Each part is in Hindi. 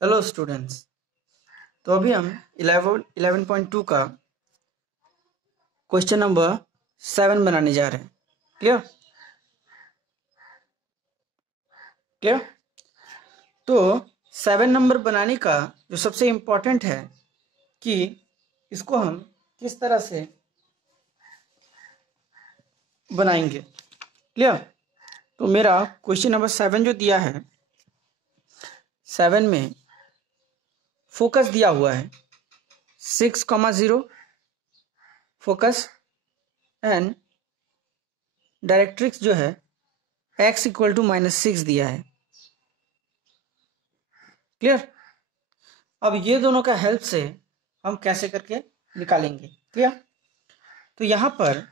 Hello students. तो अभी हम 11.2 का क्वेश्चन नंबर 7 बनाने जा रहे हैं। Clear clear. तो 7 नंबर बनाने का जो सबसे इम्पोर्टेंट है कि इसको हम किस तरह से बनाएंगे। क्लियर। तो मेरा क्वेश्चन नंबर 7 जो दिया है, 7 में फोकस दिया हुआ है 6,0 फोकस एंड डायरेक्ट्रिक्स जो है x इक्वल टू -6 दिया है। क्लियर। अब ये दोनों का हेल्प से हम कैसे करके निकालेंगे। क्लियर। तो यहाँ पर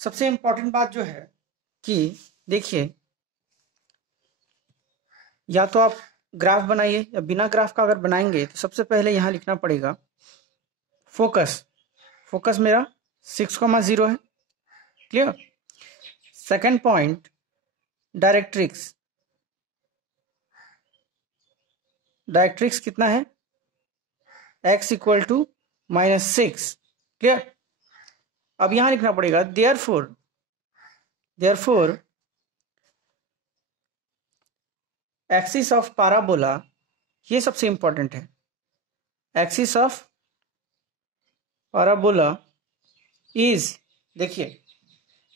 सबसे इंपॉर्टेंट बात जो है कि देखिए, या तो आप ग्राफ बनाइए या बिना ग्राफ का अगर बनाएंगे तो सबसे पहले यहाँ लिखना पड़ेगा फोकस मेरा 6,0 है। क्लियर। सेकंड पॉइंट डायरेक्ट्रिक्स कितना है, x इक्वल टू -6। क्लियर। अब यहां लिखना पड़ेगा देयरफॉर एक्सिस ऑफ पैराबोला, ये सबसे इंपॉर्टेंट है। एक्सिस ऑफ पैराबोला इज, देखिए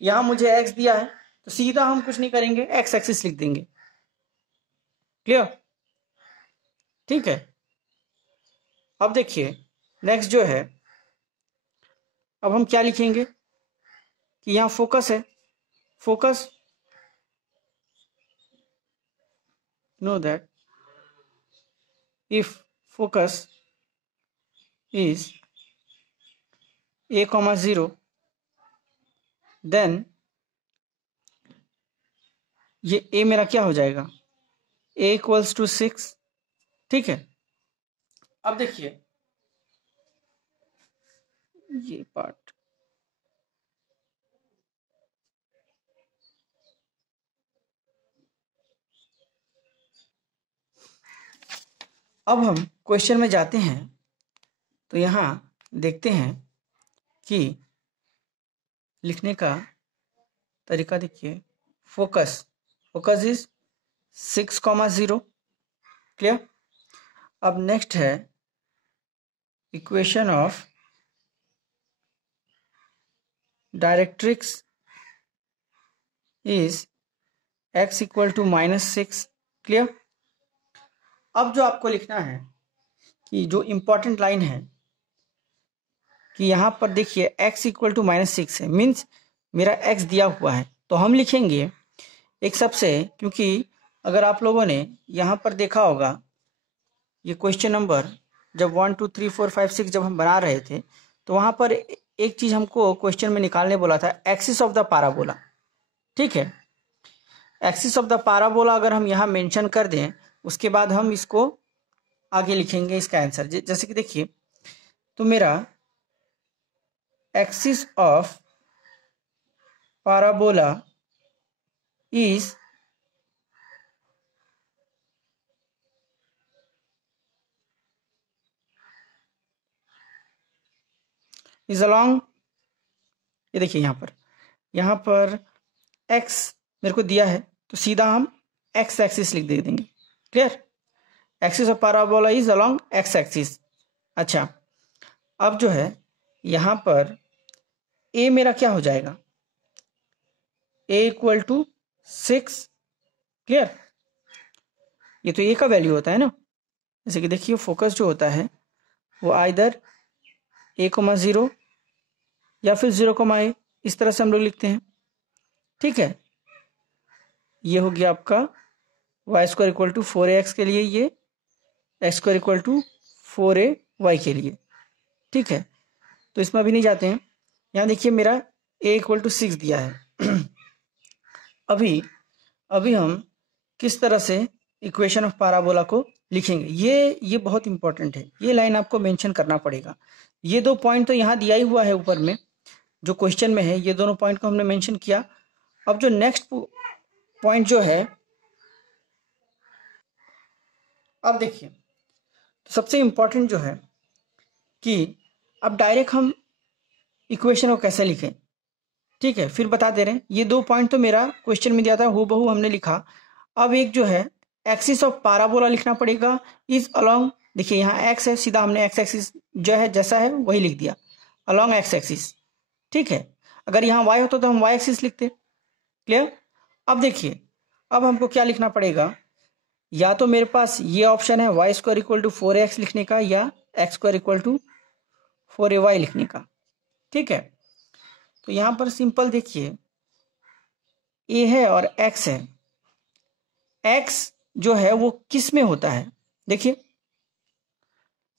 यहां मुझे x दिया है तो सीधा हम कुछ नहीं करेंगे, x एक्सिस लिख देंगे। क्लियर। ठीक है। अब देखिए नेक्स्ट जो है, अब हम क्या लिखेंगे कि यहां फोकस है। Focus, know that if focus is a, 0 then ये a मेरा क्या हो जाएगा, a इक्वल्स टू 6। ठीक है। अब देखिए ये पार्ट, अब हम क्वेश्चन में जाते हैं तो यहाँ देखते हैं कि लिखने का तरीका देखिए। Focus is 6,0। क्लियर। अब नेक्स्ट है equation of directrix is x equal to -6। Clear. अब जो आपको लिखना है कि जो इंपॉर्टेंट लाइन है कि यहाँ पर देखिए x इक्वल टू -6 है, मीन्स मेरा x दिया हुआ है, तो हम लिखेंगे एक सबसे, क्योंकि अगर आप लोगों ने यहाँ पर देखा होगा ये क्वेश्चन नंबर जब 1 2 3 4 5 6 जब हम बना रहे थे तो वहाँ पर एक चीज़ हमको क्वेश्चन में निकालने बोला था, एक्सिस ऑफ द पैराबोला। ठीक है। एक्सिस ऑफ द पैराबोला अगर हम यहाँ मेंशन कर दें उसके बाद हम इसको आगे लिखेंगे इसका आंसर। जैसे कि देखिए, तो मेरा axis of parabola is along, ये देखिए यहाँ पर x मेरे को दिया है तो सीधा हम x एक्सिस लिख दे देंगे। Clear. Axis of parabola is along x axis. अच्छा, अब जो है यहाँ पर a मेरा क्या हो जाएगा, a इक्वल टू 6। क्लियर। ये तो a का वैल्यू होता है ना। जैसे कि देखिए फोकस जो होता है वो आइदर a, 0 या फिर 0, a, इस तरह से हम लोग लिखते हैं। ठीक है। ये हो गया आपका y² इक्वल टू 4ax के लिए, ये x² इक्वल टू 4ay के लिए। ठीक है। तो इसमें अभी नहीं जाते हैं। यहाँ देखिए मेरा a इक्वल टू 6 दिया है। अभी हम किस तरह से इक्वेशन ऑफ पैराबोला को लिखेंगे, ये बहुत इंपॉर्टेंट है। ये लाइन आपको मेंशन करना पड़ेगा। ये दो पॉइंट तो यहाँ दिया ही हुआ है ऊपर में जो क्वेश्चन में है, ये दोनों पॉइंट को हमने मेंशन किया। अब जो नेक्स्ट पॉइंट जो है, अब देखिए तो सबसे इम्पोर्टेंट जो है कि अब डायरेक्ट हम इक्वेशन को कैसे लिखें, ठीक है, फिर बता दे रहे हैं। ये 2 पॉइंट तो मेरा क्वेश्चन में दिया था, हूबहू हमने लिखा। अब एक जो है एक्सिस ऑफ पैराबोला लिखना पड़ेगा, इज अलोंग, देखिए यहाँ एक्स है, सीधा हमने एक्स एक्सिस जो है जैसा है वही लिख दिया, अलोंग एक्स एक्सिस, ठीक है। अगर यहाँ वाई होता तो हम वाई एक्सिस लिखते। क्लियर। अब देखिए, अब हमको क्या लिखना पड़ेगा, या तो मेरे पास ये ऑप्शन है y square equal to 4x लिखने का, या x square equal to 4ay लिखने का, ठीक है। तो यहाँ पर सिंपल देखिए, ए है और एक्स है। एक्स जो है वो किस में होता है, देखिए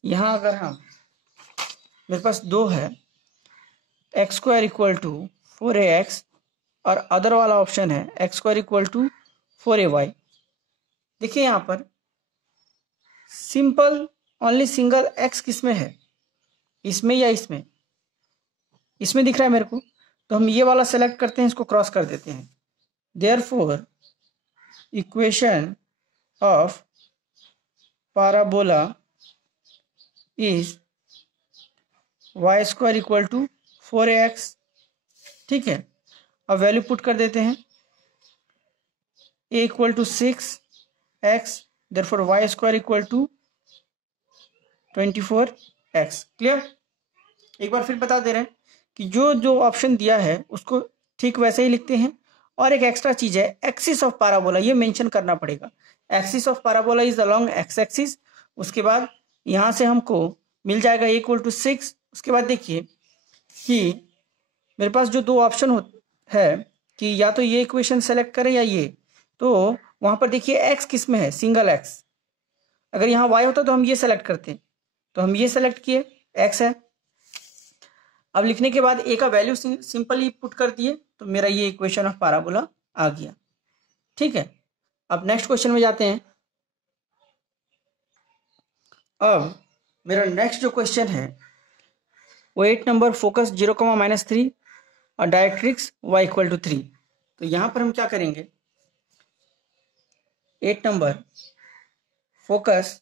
यहाँ अगर हम, मेरे पास 2 है, x square equal to 4ax, और अदर वाला ऑप्शन है x square equal to 4ay। देखिए यहाँ पर सिंपल ओनली सिंगल एक्स किस में है, इसमें या इसमें, इसमें दिख रहा है मेरे को, तो हम ये वाला सेलेक्ट करते हैं, इसको क्रॉस कर देते हैं। Therefore equation of parabola is y square equal to 4ax, ठीक है। अब वैल्यू पुट कर देते हैं, a equal to 6x, therefore y square equal to 24x। Clear. एक बार फिर बता दे रहे हैं कि जो जो ऑप्शन दिया है उसको ठीक वैसे ही लिखते हैं। और एक एक्स्ट्रा चीज है, एक्सिस ऑफ पैराबोला, ये मेंशन करना पड़ेगा। Axis of parabola is along x axis. उसके बाद यहाँ से हमको मिल जाएगा a इक्वल टू 6। उसके बाद देखिए कि मेरे पास जो 2 ऑप्शन है कि या तो ये इक्वेशन सेलेक्ट करें या ये, तो वहां पर देखिए एक्स किस में है, सिंगल एक्स। अगर यहाँ वाई होता तो हम ये सेलेक्ट करते, तो हम ये सेलेक्ट किए, एक्स है। अब लिखने के बाद ए का वैल्यू सिंपली पुट कर दिए, तो मेरा ये इक्वेशन ऑफ पैराबोला आ गया, ठीक है। अब नेक्स्ट क्वेश्चन में जाते हैं। अब मेरा नेक्स्ट जो क्वेश्चन है वो 8 नंबर, फोकस 0, -3 और डायरेक्ट्रिक्स y इक्वल टू 3। तो यहाँ पर हम क्या करेंगे, 8 number focus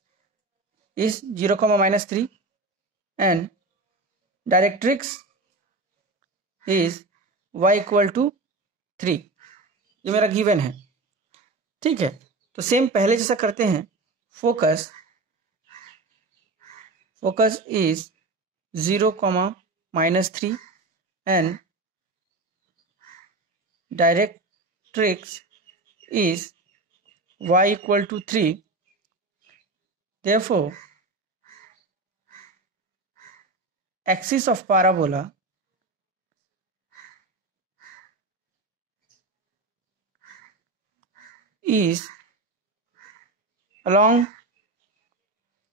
is 0, -3 and directrix is y equal to 3, ये मेरा गिवन है, ठीक है। तो सेम पहले जैसा करते हैं, focus is 0, -3 and directrix is y equal to 3, therefore axis of parabola is along,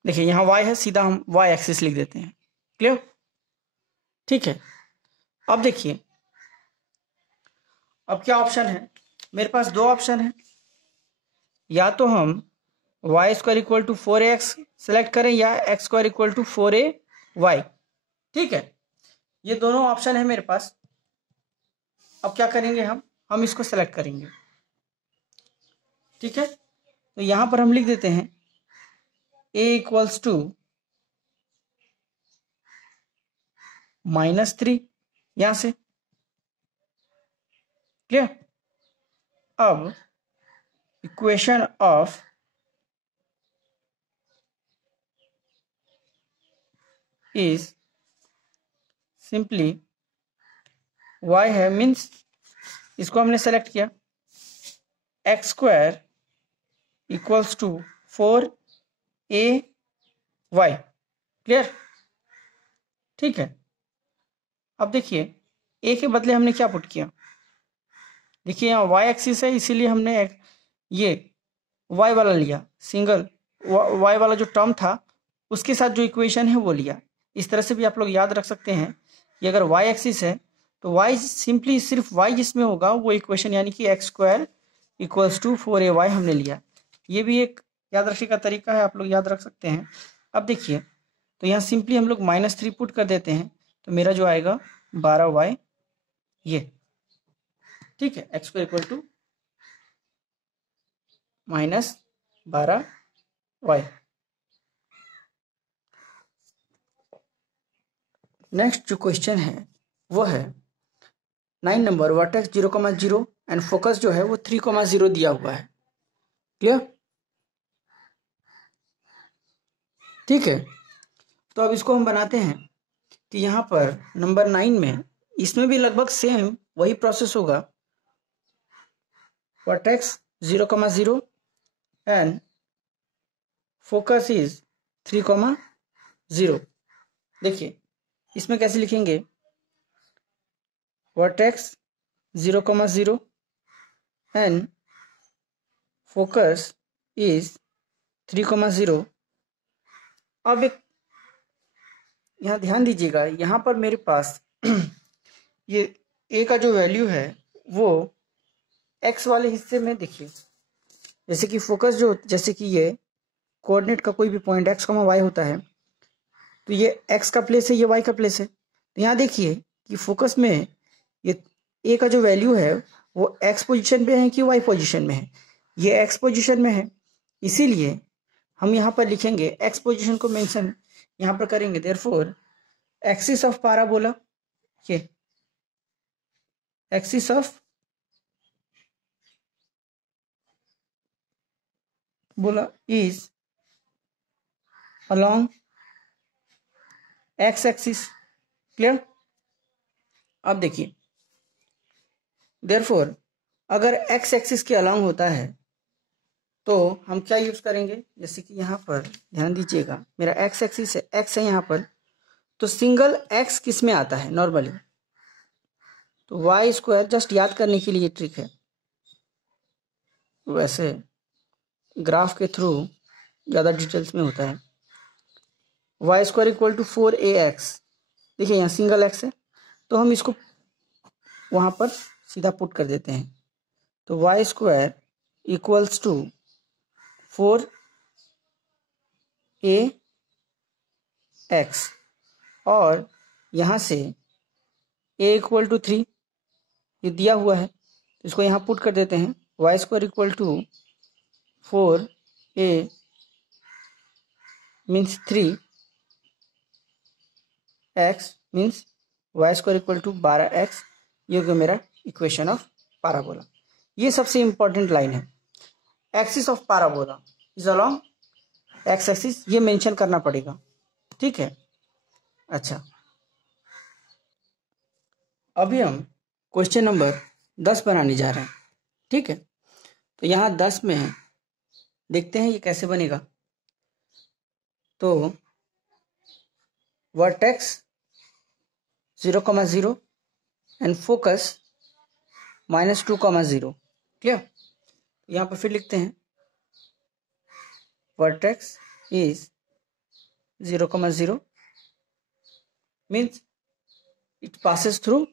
देखिए यहाँ y है, सीधा हम y एक्सिस लिख देते हैं। क्लियर, ठीक है। अब देखिए, अब क्या ऑप्शन है, मेरे पास 2 ऑप्शन है, या तो हम y square equal to 4ax select करें या x square equal to 4ay, ठीक है। ये दोनों ऑप्शन है मेरे पास। अब क्या करेंगे, हम इसको सेलेक्ट करेंगे, ठीक है। तो यहां पर हम लिख देते हैं a इक्वल्स टू -3, यहां से। क्लियर। अब equation of is simply y है, मीन्स इसको हमने सेलेक्ट किया, x square equals to 4ay। Clear, ठीक है। अब देखिए a के बदले हमने क्या पुट किया, देखिए यहाँ y एक्सिस है, इसीलिए हमने ये y वाला लिया, सिंगल y वाला जो टर्म था उसके साथ जो इक्वेशन है वो लिया। इस तरह से भी आप लोग याद रख सकते हैं कि अगर y एक्सिस है तो y सिंपली सिर्फ y जिसमें होगा वो इक्वेशन, यानी कि x square equals to 4ay हमने लिया। ये भी एक याद रखने का तरीका है, आप लोग याद रख सकते हैं। अब देखिए, तो यहाँ सिंपली हम लोग -3 पुट कर देते हैं, तो मेरा जो आएगा 12y, ये, ठीक है, x square equal to -12y। Next जो क्वेश्चन है वो है 9 नंबर, वर्टेक्स 0,0 एंड फोकस जो है वो 3,0 दिया हुआ है। क्लियर? ठीक है, तो अब इसको हम बनाते हैं कि यहाँ पर नंबर 9 में इसमें भी लगभग सेम वही प्रोसेस होगा। Vertex 0,0 and focus is 3,0। देखिए इसमें कैसे लिखेंगे, वर्टेक्स 0,0 एंड फोकस इज 3,0। अब एक यहाँ ध्यान दीजिएगा, यहाँ पर मेरे पास ये ए का जो वैल्यू है वो एक्स वाले हिस्से में, देखिए जैसे कि फोकस जो, जैसे कि ये कोऑर्डिनेट का कोई भी पॉइंट एक्स कॉमा वाई होता है, तो ये एक्स का प्लेस है, ये वाई का प्लेस है। तो यहाँ देखिए कि फोकस में ये ए का जो वैल्यू है वो एक्स पोजीशन पे है कि वाई पोजीशन में है, ये एक्स पोजीशन में है, इसीलिए हम यहाँ पर लिखेंगे एक्स पोजीशन को मेंशन यहाँ पर करेंगे। देयरफॉर एक्सिस ऑफ पैराबोला, ये एक्सिस ऑफ बोला is along x axis. Clear? अब देखिए देयरफॉर अगर एक्स एक्सिस के अलोंग होता है तो हम क्या यूज करेंगे, जैसे कि यहाँ पर ध्यान दीजिएगा मेरा एक्स एक्सिस है, एक्स है यहाँ पर, तो सिंगल एक्स किस में आता है नॉर्मली, तो वाई स्क्वायर, जस्ट याद करने के लिए ट्रिक है, वैसे ग्राफ के थ्रू ज़्यादा डिटेल्स में होता है। Y square equal to 4ax, देखिए यहाँ सिंगल एक्स है तो हम इसको वहाँ पर सीधा पुट कर देते हैं, तो Y square equals to 4ax, और यहाँ से a इक्वल टू 3 ये दिया हुआ है तो इसको यहाँ पुट कर देते हैं, y square equal to 4a means 3x means y square equal to 12x, ये हो गया मेरा इक्वेशन ऑफ पैराबोला। ये सबसे इंपॉर्टेंट लाइन है, axis of parabola is along x axis, ये मेंशन करना पड़ेगा। ठीक है, अच्छा अभी हम क्वेश्चन नंबर 10 बनाने जा रहे हैं। ठीक है, तो यहाँ 10 में है, देखते हैं ये कैसे बनेगा। तो वर्टेक्स 0,0 एंड फोकस -2,0। क्लियर? यहाँ पर फिर लिखते हैं vertex is 0,0 means it passes through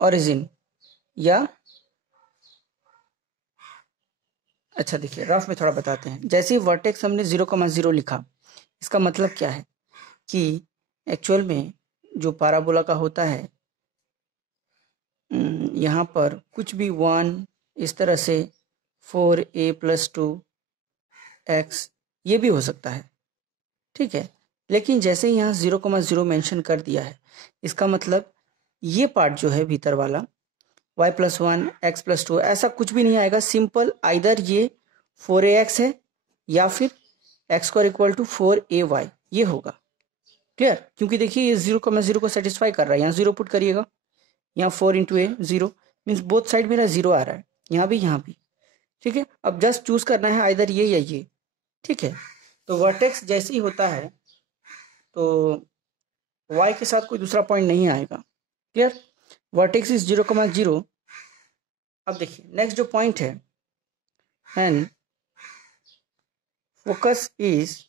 origin, या अच्छा देखिए रफ में थोड़ा बताते हैं। जैसे ही वर्टेक्स हमने 0,0 लिखा, इसका मतलब क्या है कि एक्चुअल में जो पैराबोला का होता है यहाँ पर कुछ भी 1 इस तरह से 4a + 2x ये भी हो सकता है। ठीक है, लेकिन जैसे ही यहाँ 0,0 मेंशन कर दिया है, इसका मतलब ये पार्ट जो है भीतर वाला y + 1 x + 2 ऐसा कुछ भी नहीं आएगा, सिंपल आइदर ये 4ax है या फिर x² = 4ay ये होगा। क्लियर? क्योंकि देखिए ये 0,0 को सेटिस्फाई कर रहा है, यहाँ 0 पुट करिएगा, यहाँ 4 × a 0 मीन्स बोथ साइड मेरा 0 आ रहा है, यहाँ भी यहाँ भी। ठीक है, अब जस्ट चूज करना है आइदर ये या ये। ठीक है, तो वर्टेक्स जैसे ही होता है तो y के साथ कोई दूसरा पॉइंट नहीं आएगा। क्लियर? Vertex is 0,0। अब देखिए नेक्स्ट जो पॉइंट है एंड फोकस इज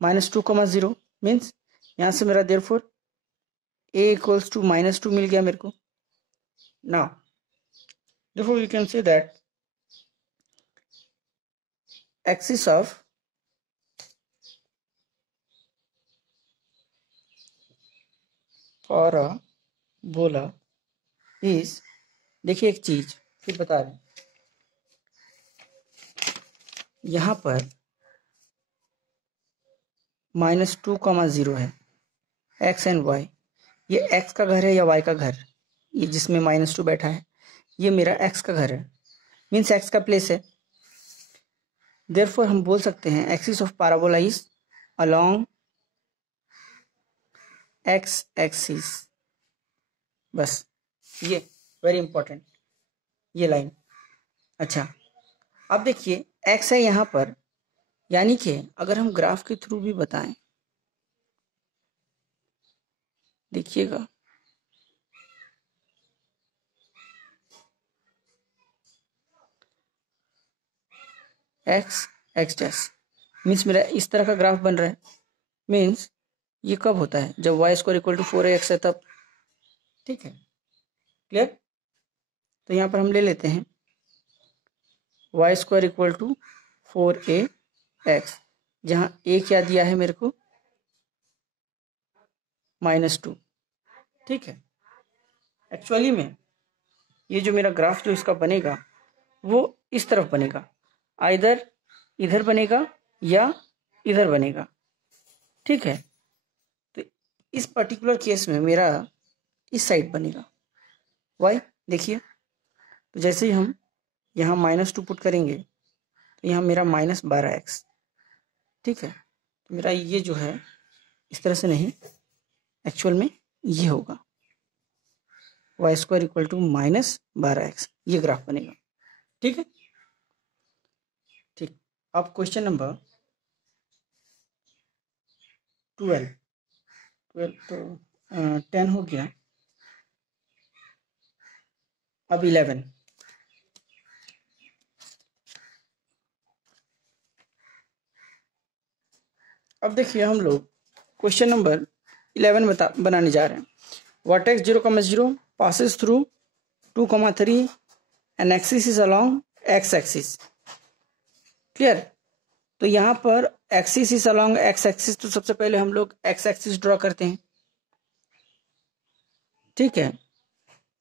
-2,0 मीन्स यहाँ से मेरा देयरफॉर a = -2 मिल गया मेरे को। Now therefore we can say that axis of parabola is, देखिए एक चीज फिर बता रहे हैं, यहाँ पर -2,0 है, एक्स एंड वाई, ये एक्स का घर है या वाई का घर, ये जिसमें -2 बैठा है ये मेरा एक्स का घर है, मीन्स एक्स का प्लेस है। देयरफॉर हम बोल सकते हैं axis of parabola is along x axis. बस ये वेरी इंपॉर्टेंट ये लाइन। अच्छा अब देखिए एक्स है यहाँ पर, यानी कि अगर हम ग्राफ के थ्रू भी बताएं, देखिएगा एक्स एक्स डैश मीन्स मेरा इस तरह का ग्राफ बन रहा है, मीन्स ये कब होता है जब Y square equal to 4ax है तब। ठीक है, क्लियर। तो यहाँ पर हम ले लेते हैं y square equal to 4ax, जहाँ a क्या दिया है मेरे को -2। ठीक है, एक्चुअली में ये जो मेरा ग्राफ जो इसका बनेगा वो इस तरफ बनेगा, आइदर इधर बनेगा या इधर बनेगा। ठीक है, तो इस पर्टिकुलर केस में मेरा इस साइड बनेगा। वाई देखिए, तो जैसे ही हम यहाँ -2 पुट करेंगे तो यहाँ मेरा -12x। ठीक है, तो मेरा ये जो है इस तरह से नहीं, एक्चुअल में ये होगा Y square equal to -12x, ये ग्राफ बनेगा। ठीक है, ठीक। अब क्वेश्चन नंबर 12 तो 10 हो गया, अब 11। अब देखिए हम लोग क्वेश्चन नंबर 11 बनाने जा रहे हैं। Vertex 0,0 passes through 2,3 and axis is along x axis। Clear. तो यहाँ पर axis is along x axis, तो सबसे पहले हम लोग x axis ड्रॉ करते हैं। ठीक है,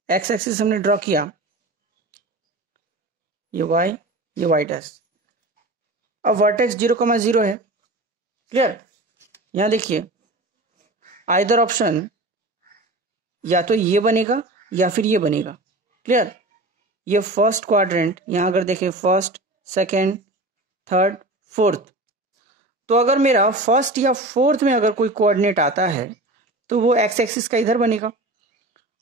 x axis हमने ड्रॉ किया, ये y डैश। अब वर्टेक्स 0,0 है। क्लियर, यहाँ देखिए आइदर ऑप्शन या तो ये बनेगा या फिर ये बनेगा। क्लियर, ये फर्स्ट क्वाड्रेंट, यहाँ अगर देखें फर्स्ट, सेकेंड, थर्ड, फोर्थ, तो अगर मेरा फर्स्ट या फोर्थ में अगर कोई कोऑर्डिनेट आता है तो वो एक्स एक्सिस का इधर बनेगा,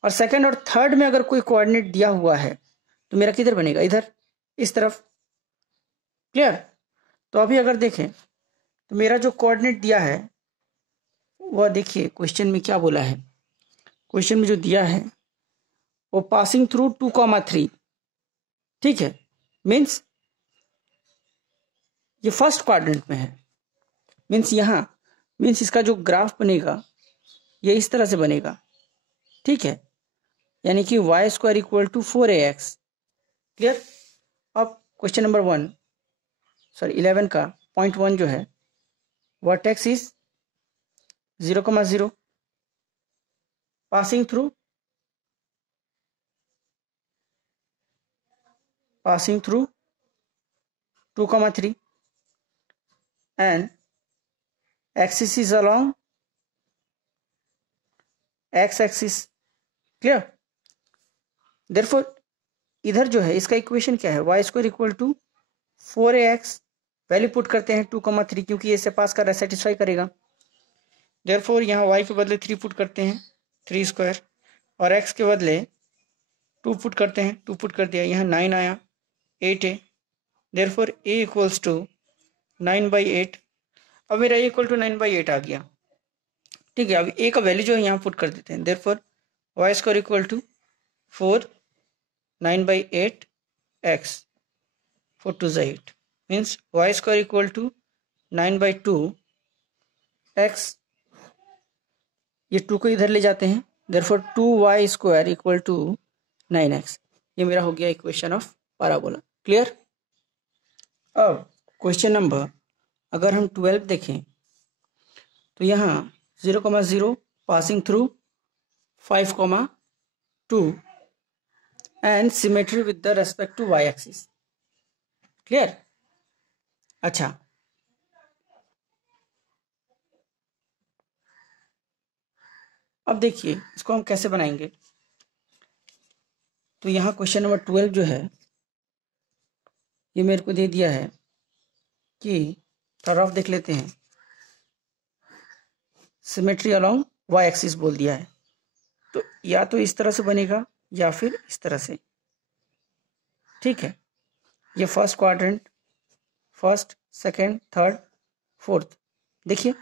और सेकेंड और थर्ड में अगर कोई कोऑर्डिनेट दिया हुआ है तो मेरा किधर बनेगा, इधर, इस तरफ। क्लियर, तो अभी अगर देखें तो मेरा जो कोऑर्डिनेट दिया है वह देखिए क्वेश्चन में क्या बोला है, क्वेश्चन में जो दिया है वो पासिंग थ्रू 2,3। ठीक है, मीन्स ये फर्स्ट क्वाड्रेंट में है, मीन्स यहाँ, मीन्स इसका जो ग्राफ बनेगा ये इस तरह से बनेगा। ठीक है, यानी कि y square equal to 4ax। Clear. अब क्वेश्चन नंबर 11 का पॉइंट 1 जो है, vertex is 0,0 passing through 2,3 and axis is along x axis। Clear, therefore इधर जो है इसका इक्वेशन क्या है, y square equal to 4ax, value put करते हैं 2,3 क्योंकि ये से पास कर रहा है, सेटिस्फाई करेगा। देयरफॉर यहाँ y के बदले 3 पुट करते हैं, 3 स्क्वायर, और x के बदले 2 पुट करते हैं, 2 पुट कर दिया, यहाँ 9 आया, 8 है। Therefore a equals to 9/8। अब मेरा a इक्वल टू 9/8 आ गया। ठीक है, अब a का वैल्यू जो है यहाँ पुट कर देते हैं। Therefore y square equal to 4 9/8 x, 4 2 8 means y square equal to 9/2 x, ये 2 को इधर ले जाते हैं, therefore 2y square equal to 9x। ये मेरा हो गया इक्वेशन ऑफ पैराबोला। क्लियर। अब क्वेश्चन नंबर अगर हम 12 देखें तो यहाँ 0,0 passing through 5,2 and symmetry with the respect to y axis. Clear. अच्छा, अब देखिए इसको हम कैसे बनाएंगे। तो यहाँ क्वेश्चन नंबर 12 जो है ये मेरे को दे दिया है कि थोड़ा रफ देख लेते हैं। सिमेट्री अलोंग वाई एक्सिस बोल दिया है, तो या तो इस तरह से बनेगा या फिर इस तरह से। ठीक है, ये first quadrant, first, second, third, fourth. देखिए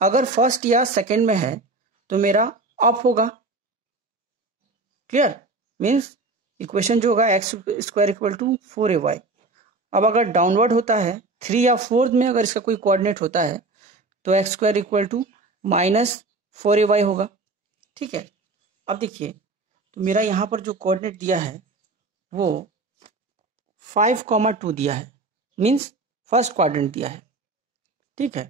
अगर फर्स्ट या सेकंड में है तो मेरा अप होगा। क्लियर, मीन्स इक्वेशन जो होगा x square equal to 4ay। अब अगर डाउनवर्ड होता है 3 या 4 में अगर इसका कोई कोऑर्डिनेट होता है तो x square equal to -4ay होगा। ठीक है, अब देखिए तो मेरा यहाँ पर जो कोऑर्डिनेट दिया है वो 5,2 दिया है, मीन्स फर्स्ट क्वाड्रेंट दिया है। ठीक है,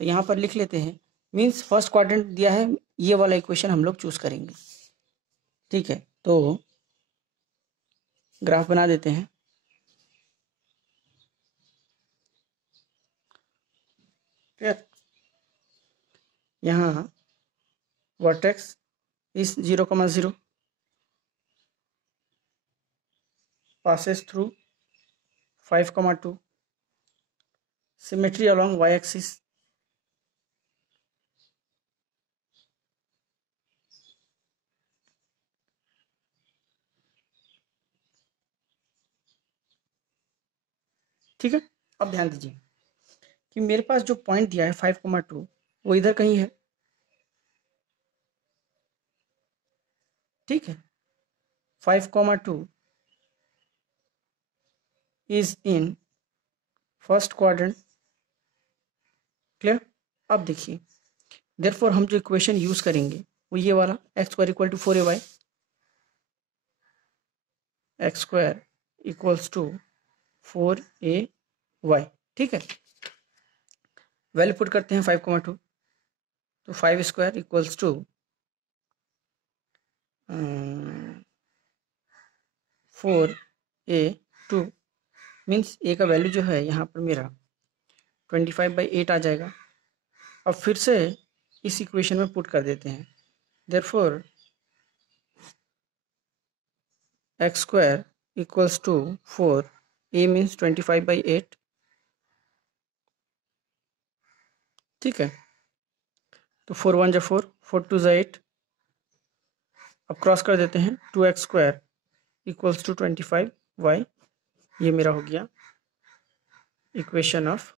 तो यहाँ पर लिख लेते हैं, मीन्स फर्स्ट क्वाड्रेंट दिया है, ये वाला इक्वेशन हम लोग चूज करेंगे। ठीक है, तो ग्राफ बना देते हैं। यहाँ वर्टेक्स इस 0,0 passes through 5,2 symmetry along y axis ठीक है, अब ध्यान दीजिए कि मेरे पास जो पॉइंट दिया है 5,2 वो इधर कहीं है। ठीक है, 5,2 is in first quadrant. Clear, अब देखिए देयरफॉर हम जो इक्वेशन यूज करेंगे वो ये वाला x square equal to 4ay, x square equals to 4ay। ठीक है, वैल्यू पुट करते हैं 5,2, तो 5 square equals to 4a2 means a का वैल्यू जो है यहाँ पर मेरा 25/8 आ जाएगा। अब फिर से इस इक्वेशन में पुट कर देते हैं, therefore x square equals to 4a means 25/8। ठीक है, तो 4 1 जा 4, 4 2 जा 8। अब क्रॉस कर देते हैं, 2x square equals to 25y। ये मेरा हो गया इक्वेशन ऑफ